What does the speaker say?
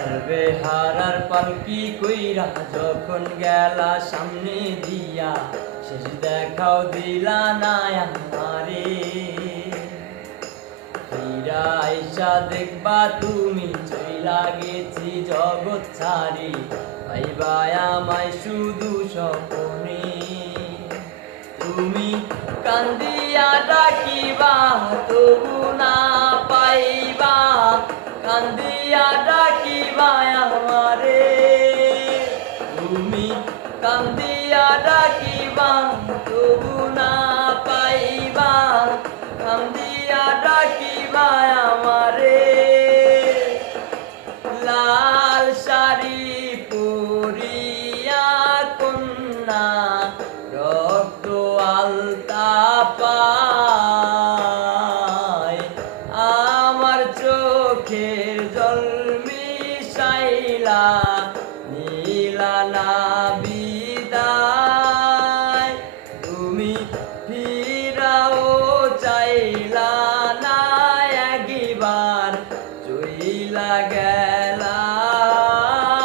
সর্বেহারার পালকি কইরা যখন গেলা সামনে দিয়া, শেষ দেখাও দিলা না আমারে। ফিরা আইসা দেখবা তুমি চইলা গেছি জগৎ ছাড়ি, পাইবা আমায় শুধু স্বপ্নে। তুমি কান্দিয়া ডাকিবা তবু না পাইবা, কান্দিয়া ডাকিবা আমারে। তুমি কান্দিয়া ডাকিবা তবু না পাইবা, কান্দিয়া ডাকিবা আমারে। লাল শাড়ি পরিয়া কন্যা রক্ত আলতা পায়, আমার চোখের জল মিশাইলা